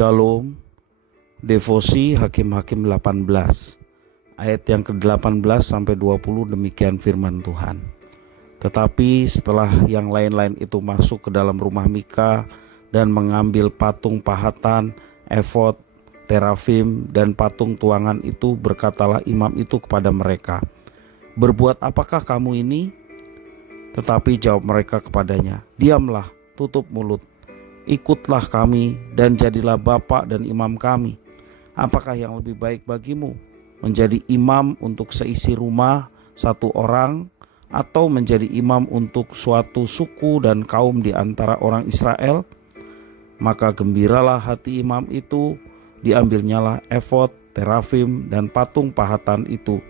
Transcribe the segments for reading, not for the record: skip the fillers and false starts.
Shalom. Devosi Hakim-Hakim 18 ayat yang ke-18 sampai 20, demikian firman Tuhan. Tetapi setelah yang lain-lain itu masuk ke dalam rumah Mika dan mengambil patung pahatan, efod, terafim dan patung tuangan itu, berkatalah imam itu kepada mereka, "Berbuat apakah kamu ini?" Tetapi jawab mereka kepadanya, "Diamlah, tutup mulut. Ikutlah kami dan jadilah bapa dan imam kami. Apakah yang lebih baik bagimu, menjadi imam untuk seisi rumah satu orang, atau menjadi imam untuk suatu suku dan kaum di antara orang Israel?" Maka gembiralah hati imam itu, diambilnyalah efod, terafim dan patung pahatan itu,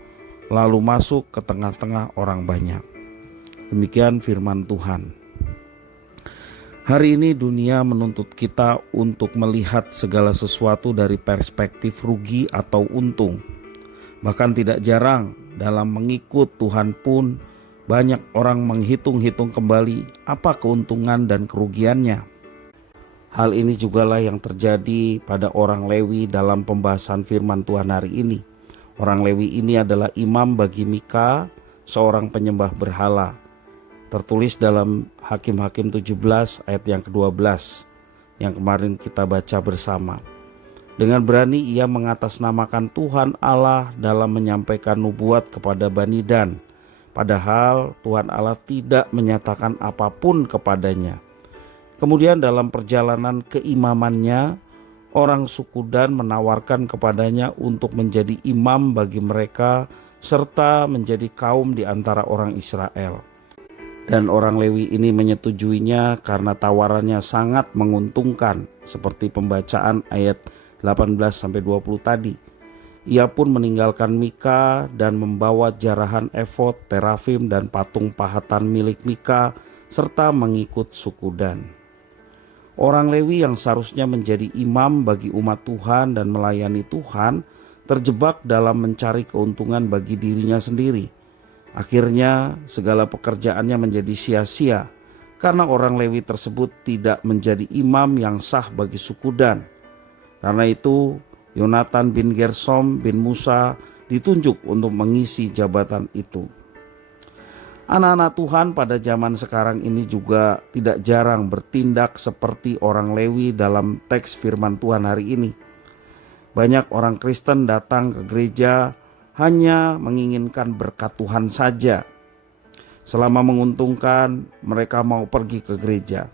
lalu masuk ke tengah-tengah orang banyak. Demikian firman Tuhan. Hari ini dunia menuntut kita untuk melihat segala sesuatu dari perspektif rugi atau untung. Bahkan tidak jarang dalam mengikut Tuhan pun banyak orang menghitung-hitung kembali apa keuntungan dan kerugiannya. Hal ini jugalah yang terjadi pada orang Lewi dalam pembahasan firman Tuhan hari ini. Orang Lewi ini adalah imam bagi Mika, seorang penyembah berhala. Tertulis dalam Hakim-Hakim 17 ayat yang ke-12 yang kemarin kita baca bersama. Dengan berani ia mengatasnamakan Tuhan Allah dalam menyampaikan nubuat kepada Bani Dan, padahal Tuhan Allah tidak menyatakan apapun kepadanya. Kemudian dalam perjalanan keimamannya, orang suku Dan menawarkan kepadanya untuk menjadi imam bagi mereka serta menjadi kaum di antara orang Israel. Dan orang Lewi ini menyetujuinya karena tawarannya sangat menguntungkan, seperti pembacaan ayat 18-20 tadi. Ia pun meninggalkan Mika dan membawa jarahan efod, terafim dan patung pahatan milik Mika serta mengikut suku Dan. Orang Lewi yang seharusnya menjadi imam bagi umat Tuhan dan melayani Tuhan terjebak dalam mencari keuntungan bagi dirinya sendiri. Akhirnya segala pekerjaannya menjadi sia-sia karena orang Lewi tersebut tidak menjadi imam yang sah bagi suku Dan. Karena itu Yonatan bin Gersom bin Musa ditunjuk untuk mengisi jabatan itu. Anak-anak Tuhan pada zaman sekarang ini juga tidak jarang bertindak seperti orang Lewi dalam teks firman Tuhan hari ini. Banyak orang Kristen datang ke gereja hanya menginginkan berkat Tuhan saja. Selama menguntungkan, mereka mau pergi ke gereja.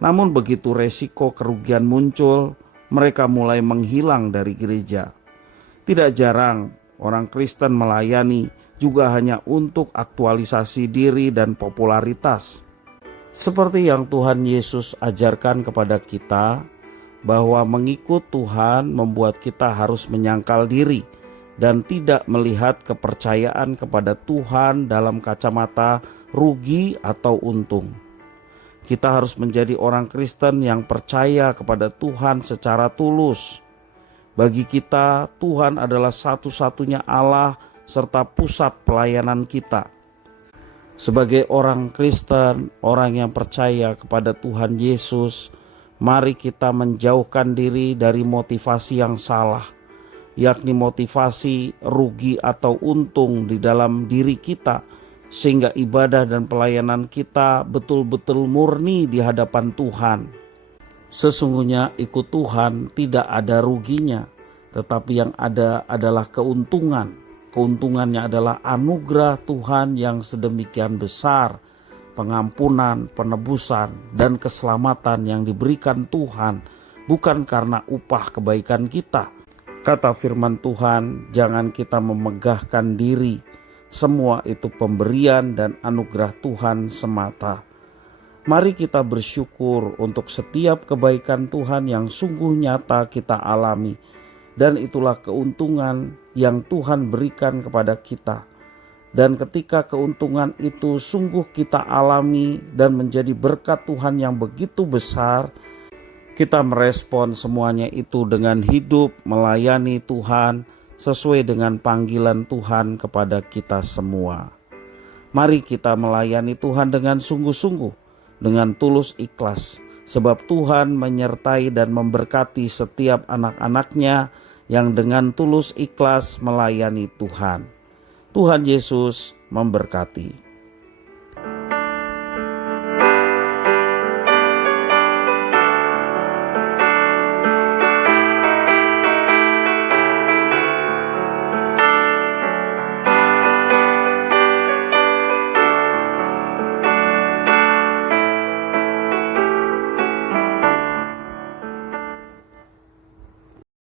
Namun begitu resiko kerugian muncul, mereka mulai menghilang dari gereja. Tidak jarang orang Kristen melayani juga hanya untuk aktualisasi diri dan popularitas. Seperti yang Tuhan Yesus ajarkan kepada kita, bahwa mengikut Tuhan membuat kita harus menyangkal diri dan tidak melihat kepercayaan kepada Tuhan dalam kacamata rugi atau untung. Kita harus menjadi orang Kristen yang percaya kepada Tuhan secara tulus. Bagi kita, Tuhan adalah satu-satunya Allah serta pusat pelayanan kita. Sebagai orang Kristen, orang yang percaya kepada Tuhan Yesus, mari kita menjauhkan diri dari motivasi yang salah, yakni motivasi rugi atau untung di dalam diri kita, sehingga ibadah dan pelayanan kita betul-betul murni di hadapan Tuhan. Sesungguhnya ikut Tuhan tidak ada ruginya, tetapi yang ada adalah keuntungan. Keuntungannya adalah anugerah Tuhan yang sedemikian besar, pengampunan, penebusan, dan keselamatan yang diberikan Tuhan, bukan karena upah kebaikan kita. Kata firman Tuhan, jangan kita memegahkan diri. Semua itu pemberian dan anugerah Tuhan semata. Mari kita bersyukur untuk setiap kebaikan Tuhan yang sungguh nyata kita alami. Dan itulah keuntungan yang Tuhan berikan kepada kita. Dan ketika keuntungan itu sungguh kita alami dan menjadi berkat Tuhan yang begitu besar, kita merespon semuanya itu dengan hidup melayani Tuhan sesuai dengan panggilan Tuhan kepada kita semua. Mari kita melayani Tuhan dengan sungguh-sungguh, dengan tulus ikhlas, sebab Tuhan menyertai dan memberkati setiap anak-anaknya yang dengan tulus ikhlas melayani Tuhan. Tuhan Yesus memberkati.